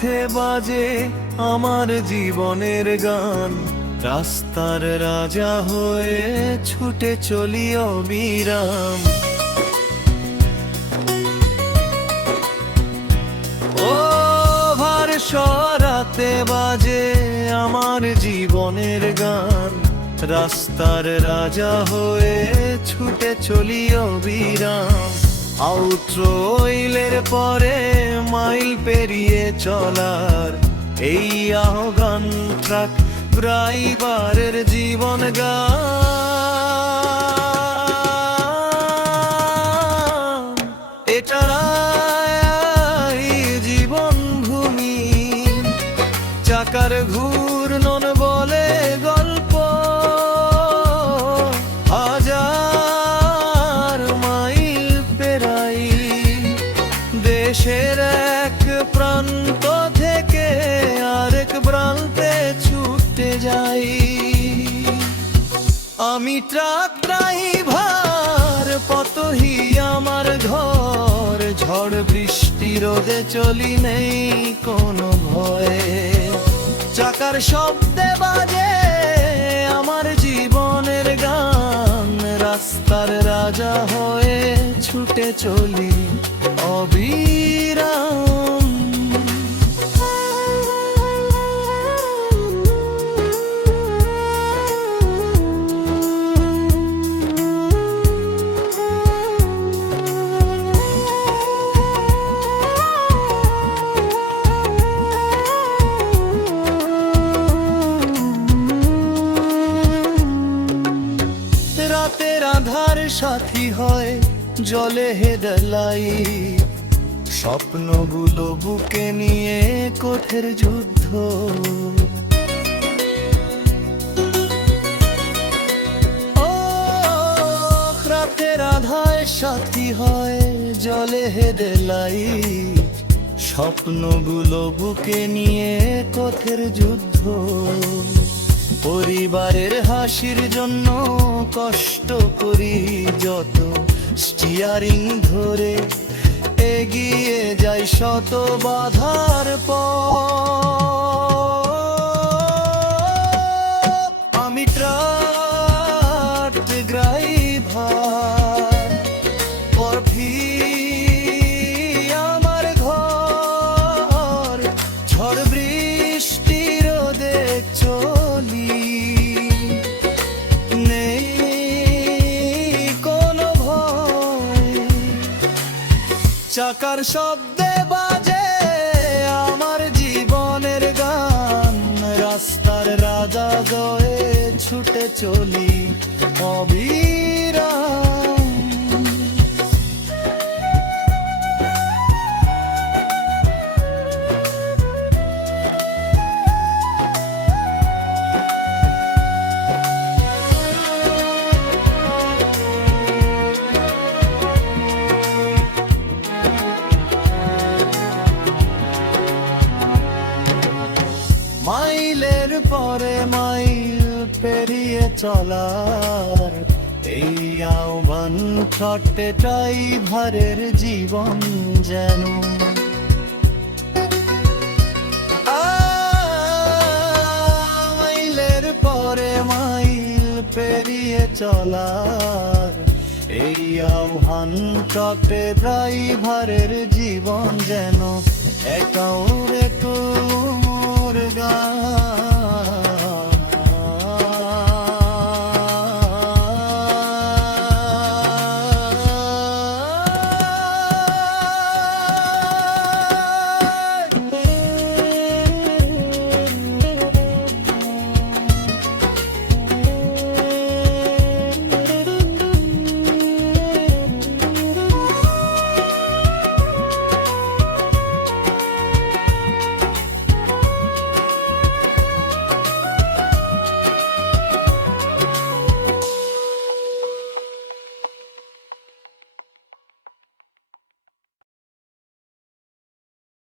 রাতে বাজে আমার জীবনের গান, রাস্তার রাজা হয়ে ছুটে চলি অবিরাম। ও রাতে বাজে আমার জীবনের গান, রাস্তার রাজা হয়ে ছুটে চলি অবিরাম। আউট্রোইলের পরে মাইল পেরিয়ে চলার এই আহ্বান ট্রাক ড্রাইভারের জীবন গান। এটাই জীবন ভূমি, চাকার ঘূর্ণন বলে গল্প। হাজার মাইল পেরাই দেশের এক প্রান্ত থেকে আরেক প্রান্তে ছুটে যাই। আমি ট্রাক ড্রাইভার, পথহি আমার ঘর। ঝড় বৃষ্টি রোদে চলি, নেই কোনো ভয়ে। চাকার শব্দে বাজে আমার জীবনের গান, রাস্তার রাজা হয়ে ছুটে চলি অবিরাম। রাতের আধার সাথী হয় জলে হেডলাইট, স্বপ্নগুলো বুকে নিয়ে কোঠের যুদ্ধ। ও রাতের আধার সাথী হয় জলে হেডলাইট, স্বপ্নগুলো বুকে নিয়ে কোঠের যুদ্ধ। পরিবারের হাসির জন্য কষ্ট করি যত, স্টিয়ারিং ধরে এগিয়ে যাই শত বাধার পর। আমি ট্রাক ড্রাইভার, পথি আমার ঘর। ঝড় বৃষ্টি রোদে চলি, চাকার শব্দে বাজে আমার জীবনের গান, রাস্তার রাজা হয়ে ছুটে চলি অবিরাম। মাইলের পরে মাইল পেরিয়ে চলার এই আহ্বান ছটে ড্রাইভারের জীবন যেন। মাইলের পরে মাইল পেরিয়ে চলার এই আহ্বান ছটে ড্রাইভারের জীবন যেন। একাউরে গান।